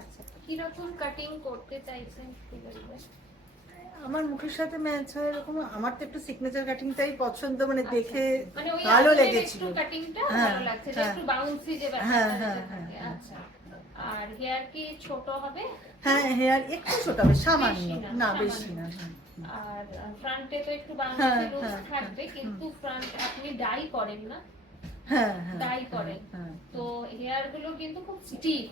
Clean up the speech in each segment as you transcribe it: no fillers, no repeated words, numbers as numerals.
আচ্ছা, কিরকম কাটিং করতে চাইছেন? আমার মুখের সাথে ম্যাচ হয় এরকম। আমার তো একটু সিগনেচার কাটিংটাই পছন্দ, মানে আচ্ছা, দেখে মানে ওই ভালো আজকের লেগেছিল। একটু কাটিংটা হ্যাঁ, ভালো লাগছে, যে হ্যাঁ। একটু বাউন্সি যে হ্যাঁ, ব্যাপারটা হ্যাঁ, যেটা হ্যাঁ, থাকে। হ্যাঁ। আচ্ছা, আর হেয়ার কি ছোট হবে? হ্যাঁ, হেয়ার একটু ছোট হবে, সামান্য, বেশি না সামান্য। বেশি না। হ্যাঁ, আর ফ্রন্টে তো একটু বাউন্সি হ্যাঁ, লুক হ্যাঁ, থাকবে, কিন্তু ফ্রন্ট আপনি ডাই করেন না? হ্যাঁ, হ্যাঁ, ডাই করেন, হ্যাঁ। তো হেয়ার গুলো কিন্তু খুব স্টিফ,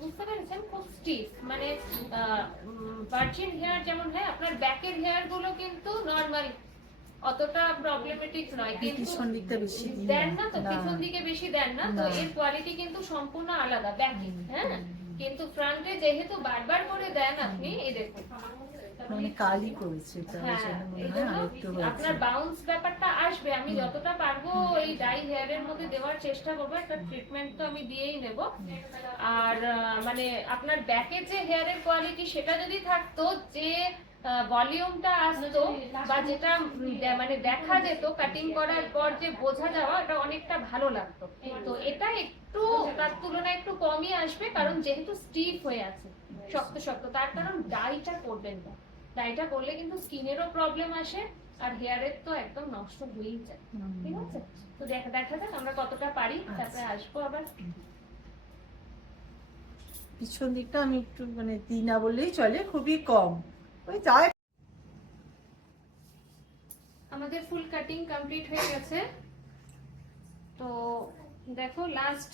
বুঝতে পেরেছেন? খুব স্টিফ, মানে ভার্জিন হেয়ার যেমন হয়, আপনার ব্যাকের হেয়ার গুলো কিন্তু নরমাল, অতটা প্রবলেমেটিক নয়, কিন্তু পিছন দিকটা বেশি দেন না তো, পিছন দিকে বেশি দেন না তো, এর কোয়ালিটি কিন্তু সম্পূর্ণ আলাদা ব্যাকে। হ্যাঁ, কিন্তু ফ্রন্টে যেহেতু বারবার করে দেন আপনি, এই দেখুন মানে কালই করেছে, তার হ্যাঁ, জন্য মনে এই হয় জন্য আরেকটু হয়েছে। আপনার বাউন্স ব্যাপারটা আসবে। আমি যতটা পারবো এই ডাই হেয়ারের মধ্যে দেওয়ার চেষ্টা করবো, একটা ট্রিটমেন্ট তো আমি দিয়েই নেব। আর মানে আপনার ব্যাকের যে হেয়ারের কোয়ালিটি, সেটা যদি থাকতো, যে ভলিউমটা আসতো বা যেটা মানে দেখা যেত কাটিং করার পর, যে বোঝা যাওয়া, এটা অনেকটা ভালো লাগতো। তো এটা একটু তার তুলনায় একটু কমই আসবে, কারণ যেহেতু স্টিফ হয়ে আছে, শক্ত শক্ত, তার কারণ ডাইটা করবেন না। ডাইটা করলে কিন্তু স্কিনেরও প্রবলেম আসে, আর হেয়ারের তো একদম নষ্ট হয়েই যায়। ঠিক আছে, তো দেখা যাক আমরা কতটা পারি, তারপরে আসবো আবার। পিছন দিকটা আমি একটু মানে দিই না বললেই চলে, খুবই কম, ওই যা। আমাদের ফুল কাটিং কমপ্লিট হয়ে গেছে, তো দেখো লাস্ট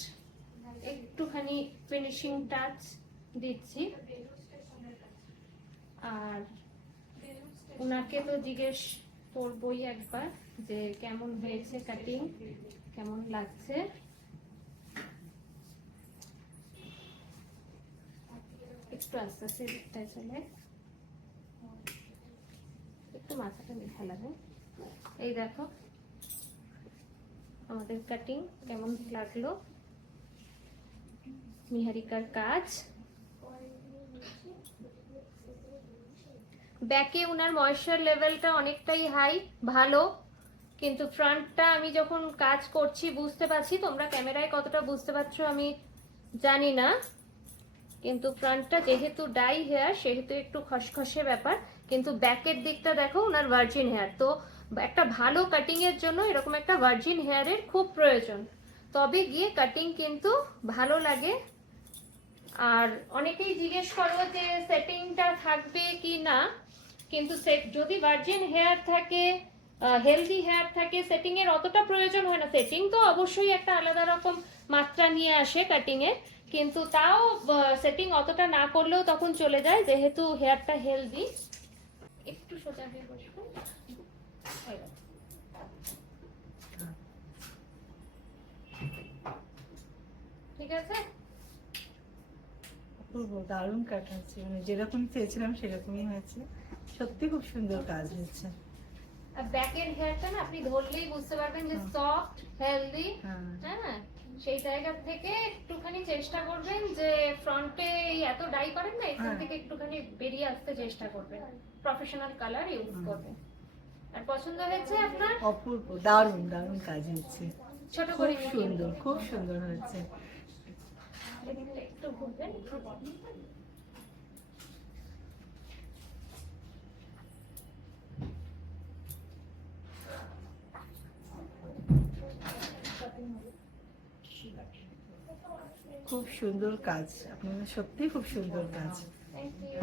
একটুখানি ফিনিশিং টাচ দিচ্ছি। আর ওনাকে তো জিজ্ঞেস করবোই একবার যে কেমন হয়েছে কাটিং, কেমন লাগছে। একটু আস্তে আস্তে দিকটায় চলে, একটু মাথাটা মিঠা লাগে। এই দেখো আমাদের কাটিং কেমন লাগলো, নিহারিকার কাজ। ব্যাকে উনার ময়েশ্চার লেভেলটা অনেকটাই হাই, ভালো, কিন্তু ফ্রন্টটা আমি যখন কাজ করছি বুঝতে পারছি, তোমরা ক্যামেরায় কতটা বুঝতে পারছো আমি জানি না, কিন্তু ফ্রন্টটা যেহেতু ডাই হেয়ার সেহেতু একটু খসখসে ব্যাপার, কিন্তু ব্যাকের দিকটা দেখো উনার ভার্জিন হেয়ার, তো একটা ভালো কাটিং এর জন্য এরকম একটা ভার্জিন হেয়ারের খুব প্রয়োজন, তবে গিয়ে কাটিং কিন্তু ভালো লাগে। আর অনেকেই জিজ্ঞেস করো যে সেটিংটা থাকবে কি না, কিন্তু যদি ভার্জিন হেয়ার থাকে, হেলদি হেয়ার থাকে, সেটিং এর অতটা প্রয়োজন হয় না। সেটিং তো অবশ্যই একটা আলাদা রকম মাত্রা নিয়ে আসে কাটিং এ, কিন্তু তাও সেটিং অতটা না করলেও তখন চলে যায়, যেহেতু হেয়ারটা হেলদি। একটু সোজা হয়ে বসবো, ঠিক আছে। দারুণ কাটাচ্ছে, মানে যেরকম চেয়েছিলাম সেরকমই হয়েছে, সত্যি খুব সুন্দর কাজ হয়েছে। আর ব্যাকের হেয়ারটা না আপনি ধরলেই বুঝতে পারবেন যে সফট হেলদি। হ্যাঁ, সেই জায়গা থেকে একটুখানি চেষ্টা করবেন যে ফ্রন্টে এত ডাই করেন না, এখান থেকে একটুখানি বেরিয়ে আসতে চেষ্টা করবেন, প্রফেশনাল কালার ইউজ করবেন। আর পছন্দ হয়েছে আপনার? অপূর্ব, দারুণ দারুণ কাজ হয়েছে, ছোট খুব করে সুন্দর, খুব সুন্দর হয়েছে। একটু ঘুরবেন। খুব সুন্দর কাজ, আপনাদের সত্যি খুব সুন্দর কাজ। Thank you.